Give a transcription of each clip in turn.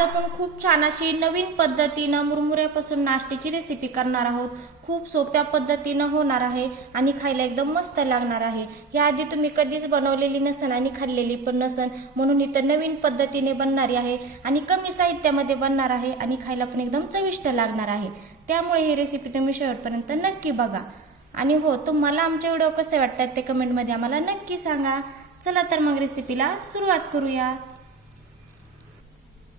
आज आपण खूप छान अशी नवीन पद्धतीनं मुरमुऱ्यापासून नाश्त्याची रेसिपी करणार आहोत. खूप सोप्या पद्धतीनं होणार आहे आणि खायला एकदम मस्त लागणार आहे. याआधी तुम्ही कधीच बनवलेली नसन आणि खाल्लेली पण नसन म्हणून इथं नवीन पद्धतीने बनणारी आहे आणि कमी साहित्यामध्ये बनणार आहे आणि खायला पण एकदम चविष्ट लागणार आहे. त्यामुळे ही रेसिपी तुम्ही शेवटपर्यंत नक्की बघा. आणि हो तुम्हाला आमचे व्हिडिओ कसे वाटतात ते कमेंटमध्ये आम्हाला नक्की सांगा. चला तर मग रेसिपीला सुरुवात करूया.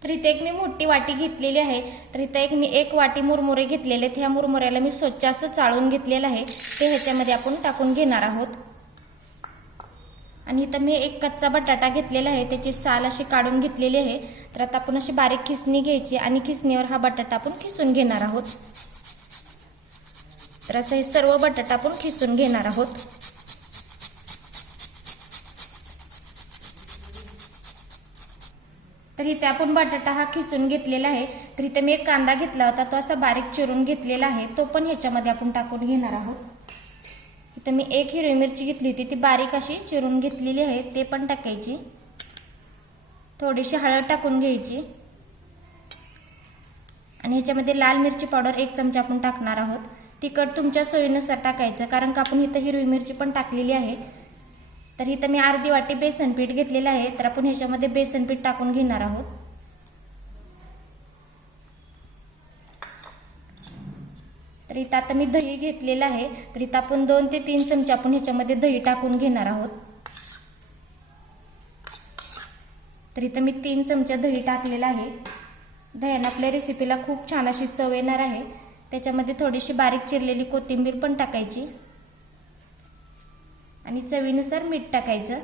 तर इथे एक मी मोठी वाटी घेतलेली आहे. तर इथे एक मी एक वाटी मुरमुरे घेतलेले आहेत. ह्या मुरमुऱ्याला मी स्वच्छ असं चाळून घेतलेलं आहे. ते ह्याच्यामध्ये आपण टाकून घेणार आहोत. आणि इथं मी एक कच्चा बटाटा घेतलेला आहे. त्याची साल अशी काढून घेतलेली आहे. तर आता आपण अशी बारीक खिसणी घ्यायची आणि खिसणीवर हा बटाटा आपण खिसून घेणार आहोत. तर असं हे सर्व बटाटा आपण खिसून घेणार आहोत. तर इथे आपण बटाटा हा खिसून घेतलेला आहे. तर इथे मी एक कांदा घेतला होता तो असा बारीक चिरून घेतलेला आहे. तो पण ह्याच्यामध्ये आपण टाकून घेणार आहोत. इथं मी एक हिरवी मिरची घेतली होती ती बारीक अशी चिरून घेतलेली आहे ते पण टाकायची. थोडीशी हळद टाकून घ्यायची. आणि ह्याच्यामध्ये लाल मिरची पावडर एक चमचा आपण टाकणार आहोत. तिखट तुमच्या सोयीनुसार टाकायचं कारण का आपण इथं हिरवी मिरची पण टाकलेली आहे. तर इथं मी अर्धी वाटी बेसन पीठ घेतलेलं आहे. तर आपण ह्याच्यामध्ये बेसन पीठ टाकून घेणार आहोत. तर इथं आता मी दही घेतलेलं आहे. तर इथं आपण दोन ते तीन चमचे आपण ह्याच्यामध्ये दही टाकून घेणार आहोत. तर इथं मी तीन चमचे दही टाकलेलं आहे. दह्यानं आपल्या रेसिपीला खूप छान अशी चव येणार आहे. त्याच्यामध्ये थोडीशी बारीक चिरलेली कोथिंबीर पण टाकायची. आणि चवीनुसार मीठ टाकायचं.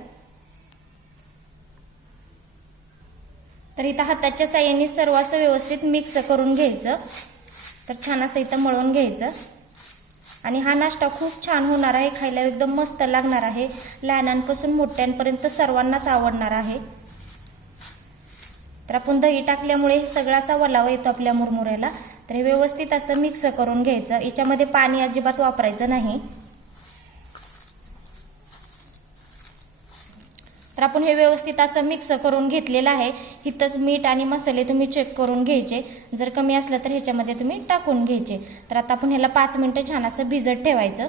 तर इथं हाताच्या साह्याने सर्व असं व्यवस्थित मिक्स करून घ्यायचं. तर छान असं इथं मळून घ्यायचं. आणि हा नाश्ता खूप छान होणार आहे खायला एकदम मस्त लागणार आहे. लहानांपासून मोठ्यांपर्यंत सर्वांनाच आवडणार आहे. तर आपण दही टाकल्यामुळे सगळा असा वलावा येतो आपल्या मुरमुऱ्याला. तर हे व्यवस्थित असं मिक्स करून घ्यायचं. याच्यामध्ये पाणी अजिबात वापरायचं नाही. तर आपण हे व्यवस्थित असं मिक्स करून घेतलेलं आहे. इथंच मीठ आणि मसाले तुम्ही चेक करून घ्यायचे. जर कमी असलं तर ह्याच्यामध्ये तुम्ही टाकून घ्यायचे. तर आता आपण ह्याला पाच मिनटं छान असं भिजत ठेवायचं.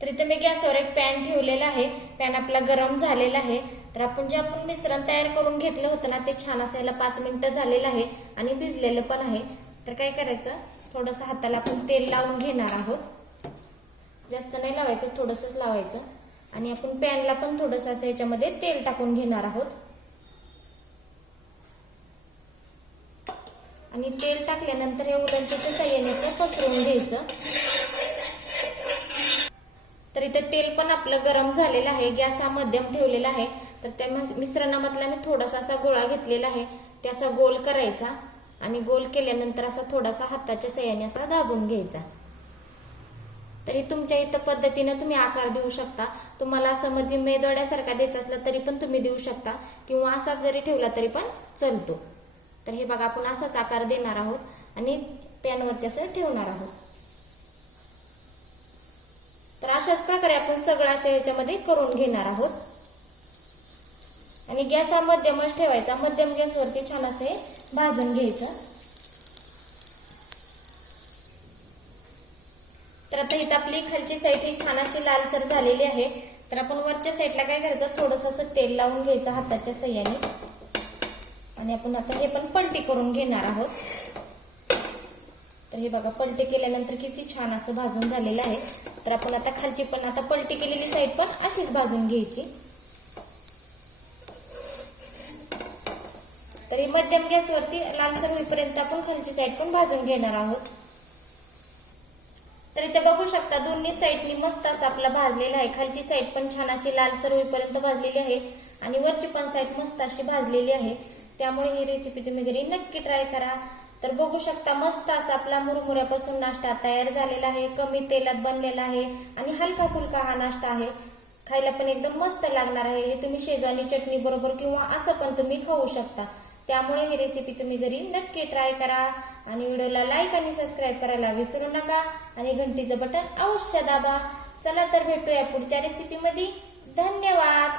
तर इथे मी गॅसवर एक पॅन ठेवलेला आहे. पॅन आपला गरम झालेला आहे. तर आपण जे आपण मिश्रण तयार करून घेतलं होतं ना ते छान असं पाच मिनटं झालेलं आहे आणि भिजलेलं पण आहे. तर काय करायचं? थोडंसं हाताला आपण तेल लावून घेणार आहोत. जास्त नाही लावायचं थोडंसंच लावायचं. आणि आपण पॅनला पण थोडंसं असं याच्यामध्ये तेल टाकून घेणार आहोत. आणि तेल टाकल्यानंतर हे उलटच्या साह्याने पसरवून घ्यायचं. तर इथे तेल पण आपलं गरम झालेलं आहे गॅस हा मध्यम ठेवलेला आहे. तर त्या मिश्रणामधला मी थोडासा असा गोळा घेतलेला आहे ते असा गोल करायचा आणि गोल केल्यानंतर असा थोडासा हाताच्या सहाय्याने असा दाबून घ्यायचा. तरी तुमच्या इथं पद्धतीनं तुम्ही आकार देऊ शकता. तुम्हाला असं मध्ये मेदवड्यासारखा द्यायचा असला तरी पण तुम्ही देऊ शकता. किंवा असाच जरी ठेवला तरी पण चालतो. तर हे बघा आपण असाच आकार देणार आहोत आणि पॅनवरती असं ठेवणार आहोत. तर अशाच प्रकारे आपण सगळं अशा ह्याच्यामध्ये करून घेणार आहोत. आणि गॅस हा मध्यमच ठेवायचा. मध्यम गॅसवरती छान असे भाजून घ्यायचं. तर आता इथं आपली खालची साईड ही छान अशी लालसर झालेली आहे. तर आपण वरच्या साईडला काय करायचं? थोडंसं असं तेल लावून घ्यायचं हाताच्या सह्याने. आणि आपण आता हे पण पलटी करून घेणार आहोत. तर हे बघा पलटी केल्यानंतर किती छान असं भाजून झालेलं आहे. तर आपण आता खालची पण आता पलटी केलेली साईड पण अशीच भाजून घ्यायची. तरी मध्यम गॅसवरती लालसर होईपर्यंत आपण खालची साईड पण भाजून घेणार आहोत. तर इथे बघू शकता दोन्ही साईडनी मस्त असं आपला भाजलेला आहे. खालची साईड पण छान अशी लालसर होईपर्यंत भाजलेली आहे आणि वरची पण साईड मस्त अशी भाजलेली आहे. त्यामुळे ही रेसिपी तुम्ही घरी नक्की ट्राय करा. तर बघू शकता मस्त असा आपला मुरमुऱ्यापासून नाश्ता तयार झालेला आहे. कमी तेलात बनलेला आहे आणि हलका फुलका हा नाश्ता आहे. खायला पण एकदम मस्त लागणार आहे. हे तुम्ही शेजवानी चटणी बरोबर किंवा असं पण तुम्ही खाऊ शकता. त्यामुळे ही रेसिपी तुम्ही घरी नक्की ट्राय करा. आणि व्हिडिओला लाईक आणि सबस्क्राईब करायला विसरू नका. आणि घंटीचं बटन अवश्य दाबा. चला तर भेटूया पुढच्या रेसिपीमध्ये धन्यवाद!